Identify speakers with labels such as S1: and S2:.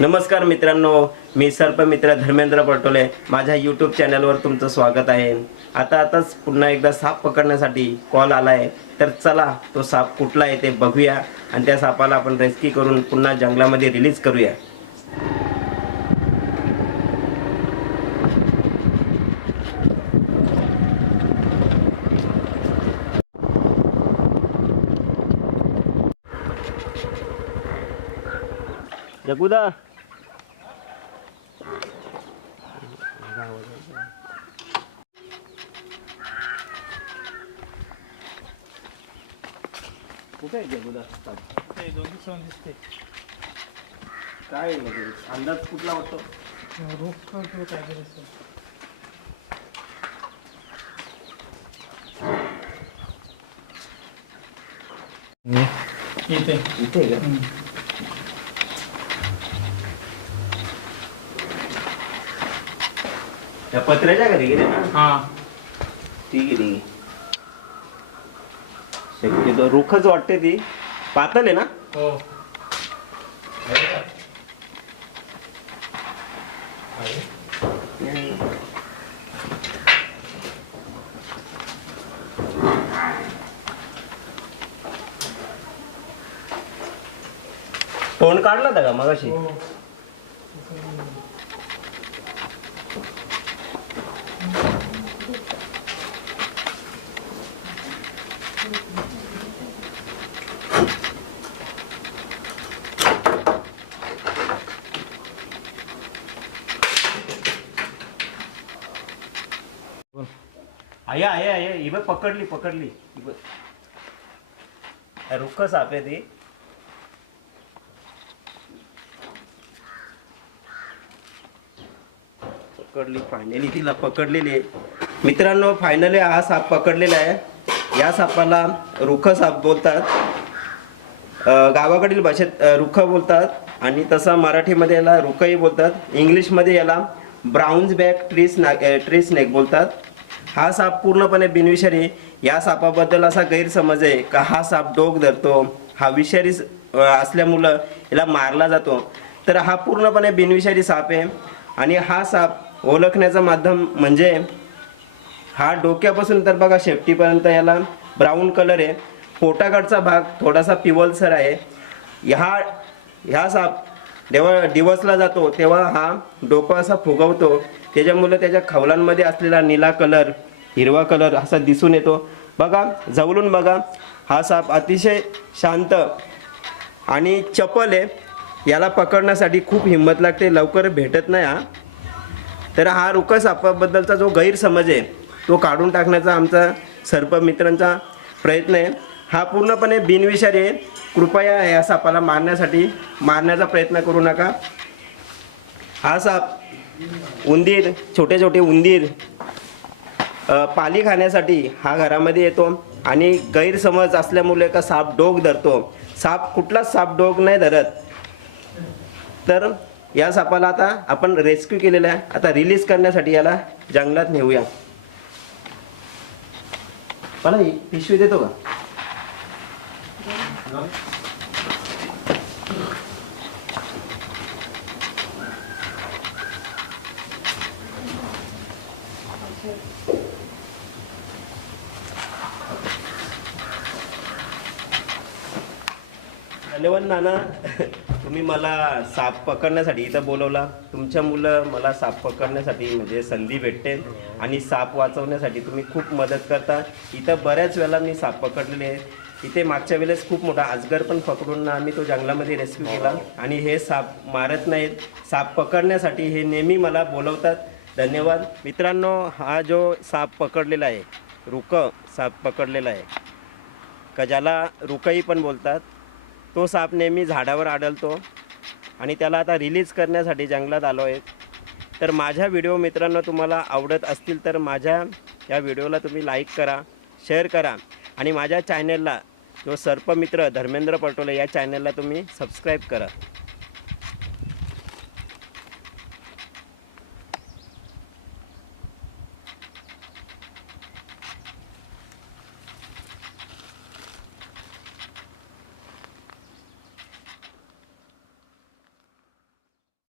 S1: नमस्कार मित्रांनो मी सर्पमित्र धर्मेंद्र पटोले. माझ्या यूट्यूब चॅनलवर तुमचं स्वागत आहे. आता आताच पुन्हा एकदा साप पकडण्यासाठी कॉल आला आहे तर चला तो साप कुठला आहे ते बघूया. आणि त्या सापाला आपण रेस्क्यू करून पुन्हा जंगलामध्ये रिलीज करूया. जगुदा कुठे आहे जगुदा?
S2: ते दोन दिवसांनी दिसते.
S1: काय आहे म्हणजे अंदाज कुठला वाटतो
S2: रोग किंवा काहीतरी असं. इथे?
S1: इथे. आहे का? त्या पत्र्याच्या घरी गेले ना?
S2: हा.
S1: ती गेली. शक्यतो रुखच वाटते ती. पातळ आहे ना?
S2: हो.
S1: तोंड काढला होता का मगाशी? आया आया आया ही बघ पकडली पकडली. ही बघ. रुक्क साप आहे ती. पकडली फायनली तिला पकडलेली आहे. मित्रांनो फायनली हा साप पकडलेला आहे. या सापाला रुख साप बोलतात. गावाकडील भाषेत रुख बोलतात. आणि तसं मराठीमध्ये याला रुखही बोलतात. इंग्लिशमध्ये याला bronze back tree snake tree snake बोलतात. हा साप पूर्णपणे बिनविषारी या सापाबद्दल असा गैरसमज आहे का हा साप डोक धरतो हा विषारी स- असल्यामुळं याला मारला जातो. तर हा पूर्णपणे बिनविषारी साप आहे आणि हा साप ओळखण्याचं माध्यम म्हणजे हा डोक्यापासून तर बघा शेपटीपर्यंत याला ब्राऊन कलर आहे. पोटाकडचा भाग थोडासा पिवलसर आहे. ह्या ह्या साप जेव्हा दिवसला जातो तेव्हा हा डोकं असा फुगवतो. त्याच्यामुळे त्याच्या खवलांमध्ये असलेला निळा कलर हिरवा कलर असा दिसून येतो. बघा जवळून बघा. हा साप अतिशय शांत आणि चपल आहे. याला पकडण्यासाठी खूप हिंमत लागते. लवकर भेटत नाही हा. तर हा रुख सापाबद्दलचा जो गैरसमज आहे तो काढून टाकण्याचा आमचा सर्प मित्रांचा प्रयत्न आहे. हा पूर्णपणे बिनविषारी आहे. कृपया या सापाला मारण्यासाठी मारण्याचा प्रयत्न करू नका. हा साप उंदीर छोटे छोटे उंदीर. पाली खाण्यासाठी हा घरामध्ये येतो आणि गैरसमज असल्यामुळे का साप डोक धरतो. साप कुठलाच साप डोक नाही धरत. तर या सापाला आता आपण रेस्क्यू केलेला आहे. आता रिलीज करण्यासाठी याला जंगलात नेऊया. मला पिशवी देतो का? धन्यवाद नाना. तुम्ही मला साप पकडण्यासाठी इथं बोलवला. तुमच्या मुलं मला साप पकडण्यासाठी म्हणजे संधी भेटते आणि साप वाचवण्यासाठी तुम्ही खूप मदत करता. इथं बऱ्याच वेळेला मी साप पकडलेले आहे इथे मागच्या वेळेस खूप मोठा आजगर पण पकडून आम्ही तो जंगलामध्ये रेस्क्यू केला. आणि हे साप मारत नाहीत. साप पकडण्यासाठी हे नेहमी मला बोलवतात. धन्यवाद. मित्रांनो हा जो साप पकडलेला आहे रुक साप पकडलेला आहे. का ज्याला रुकई पण बोलतात. तो साप नेहमी झाडावर आढळतो आणि त्याला आता रिलीज करण्यासाठी जंगलात आलो आहे. तर माझ्या व्हिडिओ मित्रांनो तुम्हाला आवडत असतील तर माझ्या या व्हिडिओला तुम्ही लाईक करा शेअर करा आणि माझ्या चॅनलला जो सर्पमित्र धर्मेंद्र पटोले या चॅनलला तुम्ही सबस्क्राईब करा.